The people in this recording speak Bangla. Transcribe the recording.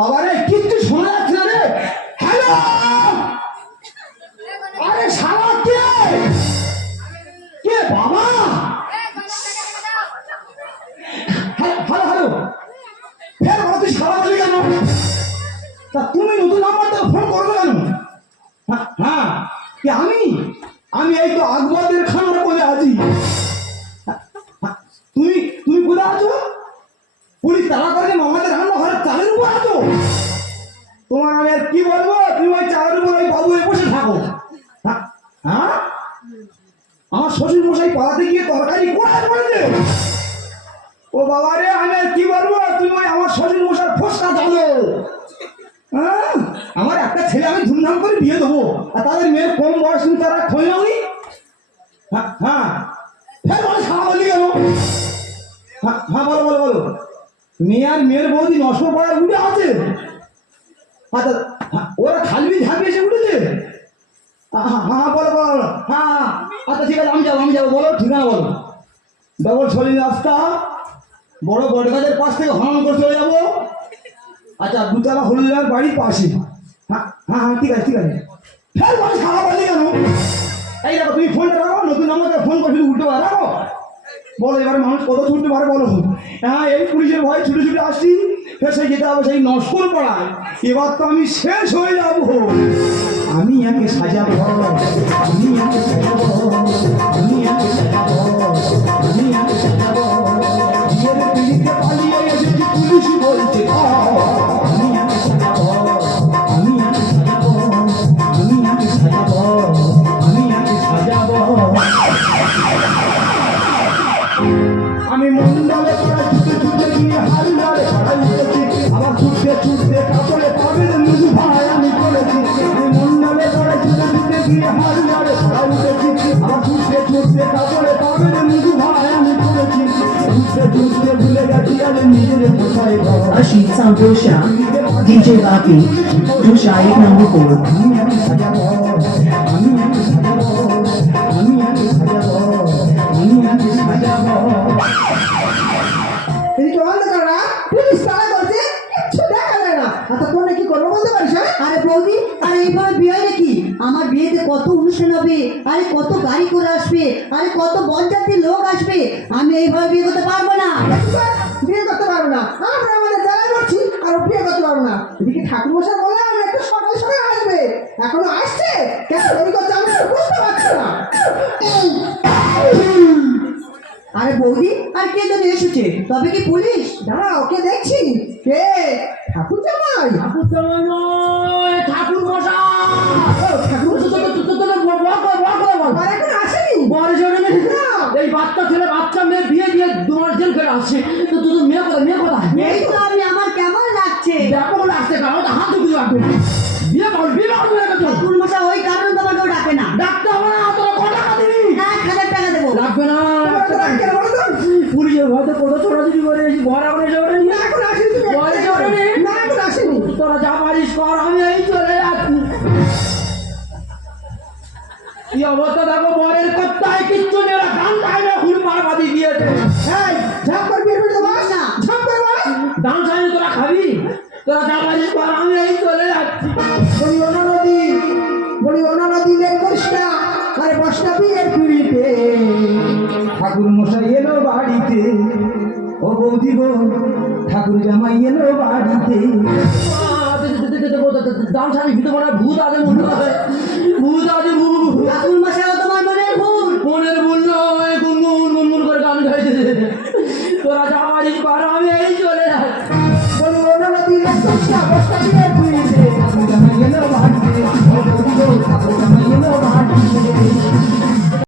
বাবা রে কিচ্ছু শোনা যাচ্ছে না রে। হ্যালো, আরে শালা কে কে বাবা? হ্যালো হ্যালো, ফের বলো তুই শালা বলি কেন? তা তুমি নতুন নাম্বার থেকে ফোন করবে কেন? হ্যাঁ কি আমি আমি এই তো আকবরদের খানার বলে আছি। তুমি তুমি কোথায় আছো? পুলিশ তাড়া করে আমাদের রান্নাঘরের চালের উপর আছো। তোমার আমি আর কি বলবো, তুমি ওই চালের উপর ওই বাবু বসে থাকো। হ্যাঁ, আমার শ্বশুর মশাই পাড়াতে গিয়ে তরকারি কোথায় করেছে। ও বাবা রে, আমি আর কি বলবো, তুমি ওই আমার শ্বশুর মশাই ফসকা জানো। হ্যাঁ, আমার একটা ছেলে আমি ধুমধাম করে বিয়ে দেবো, আর তাদের মেয়ের কম বয়স তুমি তারা খোঁজ নাওনি। হ্যাঁ হ্যাঁ, ফের বলে খাওয়া বলি কেন? হ্যাঁ হ্যাঁ, বলো বলো বলো। মেয়ে আর মেয়ের বৌদি নষ্ট করার উঠে আছে। আচ্ছা, ওরা খালবি ঝাঁপি এসে উঠেছে। হ্যাঁ হ্যাঁ, বলো বলো। হ্যাঁ আচ্ছা ঠিক আছে, আমি যাবো বলো, ঠিকানা বলো। ডবল সলি রাস্তা, বড় বটগাছের পাশ থেকে হরণ করে চলে যাবো। আচ্ছা, দুতলা হলুদার বাড়ির পাশে। হ্যাঁ হ্যাঁ হ্যাঁ, ঠিক আছে ঠিক আছে। ফের বলে খাওয়া বলি কেন? এই দেখো, তুমি ফোনটা রাখো, নতুন আমাকে ফোন করছিল উল্টো পারে রাখো। বলো এবারে মানুষ কত ছুটতে পারে বলো? হ্যাঁ, এই পুলিশের ভয় ছুটে ছুটে আসছি, ফের সেই যেতে হবে সেই নস্কর পাড়ায়। এবার তো আমি শেষ হয়ে যাব। আমি একে সাজাবো, আমি একে সাজাবো, আমি একে সাজাবো, আমি একে সাজাবো। বিয়ের পিড়িতে পালিয়ে এসেছি পুলিশ বলছে আমি একে সাজাবো, আমি একে সাজাবো, আমি একে সাজাবো, আমি একে সাজাবো। আমি মন্ডলে পড়া ছুটে ছুটে গিয়ে হালদারে পড়া উঠেছি, আবার ছুটতে ছুটতে কাপড়ে পাবেন মুজু ভাই আমি করেছি। আমি মন্ডলে পড়া ছুটে ছুটে গিয়ে হালদারে পড়া উঠেছি, আবার ছুটতে ছুটতে কাপড়ে পাবেন মুজু ভাই আমি করেছি। ছুটতে ছুটতে ভুলে গেছি আমি নিজের কোথায় ঘর। Ashit Santosha, DJ Baki, Dusha 8 number 4. আমি আমি সাজাবো, আমি আমি সাজাবো, আমি আমি সাজাবো, আমি আমি সাজাবো। এদিকে অন্ধকার না, পুলিশ তাড়া করছে, কিচ্ছু দেখা যায় না। আচ্ছা তোর কি করবো বলতে পারিস? আরে বৌদি, আরে এইভাবে বিয়ে হয় নাকি? আমার বিয়েতে কত অনুষ্ঠান হবে, আরে কত গাড়ি করে আসবে, আরে কত বরযাত্রী লোক আসবে, আমি এইভাবে বিয়ে করতে পারবো না। বিয়ে করতে পারবো না, আমরা আমাদের জায়গায় করছি আর ও বিয়ে করতে পারবো না। এদিকে ঠাকুর মশাই বলে আমি একটু সকাল সকাল আসবে, এখনো আসছে কেন দেরি করছে আমি তো বুঝতে পারছি না। আরে বৌদি, আর কে যেন এসেছে, তবে কি পুলিশ? দাঁড়া, ওকে দেখছি। কে? ঠাকুর জামাই? ঠাকুর জামাই নয়, ঠাকুর মশাই। ঠাকুর আর এখন আসেনি? এই বাচ্চা ছেলে বাচ্চা মেয়ে বিয়ে দিয়ে 2 মাস জেল ফেলে আসছে। তো তুই মেয়ে কোথায়, মেয়ে কোথায়? এই তো আমি, আমার কেমন লাগছে দেখো বলে আসছে, কারণ হাত ঢুকিয়ে রাখবে। বিয়ে করবে, বিয়ে করবে না তো। ঠাকুর মশাই ওই কারণে তোমাকেও ডাকে না। ডাকতে হবে না, তোরা কত টাকা দিবি? 1000 টাকা দেবো। লাগবে না। কেন বলো তো? পুলিশের ভয়তে কত ছোটাছুটি করে এসেছি, ভয় এখন এসে ওঠেনি। না এখন আসেনি তুমি? ভয় এসে ওঠেনি। না এখন আসেনি। তোরা যা পারিস কর, আমি এই চলে যাচ্ছি। কি অবস্থা দেখো, বরের কোথায় কিচ্ছু নেই, ওরা গান গায় না, হুল মারবাদি দিয়েছে। এই ঝাপ করে বিয়ে করে দেবো না, ঝাপ করে বল। দান চাইলে তোরা খাবি, তোরা যা পারিস কর, আমি এই চলে যাচ্ছি। বলি ওনা নদী লেক করিস না, আরে বসনা বিয়ের পিড়িতে। ঠাকুর মশাই এলো বাড়িতে, ও বৌদি গো, ঠাকুর জামাই এলো বাড়িতে। দান স্বামী ভিতরে মনে হয় ভূত আছে, মনে হয় ভূত আছে। ঠাকুর মশাই তোমার মনের ভুল। মনের ভুল নয়, গুনগুন গুনগুন করে গান গাইছে। তোরা যা পারিস কর, আমি এই চলে যাচ্ছি। বলি ওনা নদী লেক করিস না, বসনা বিয়ের পিড়িতে।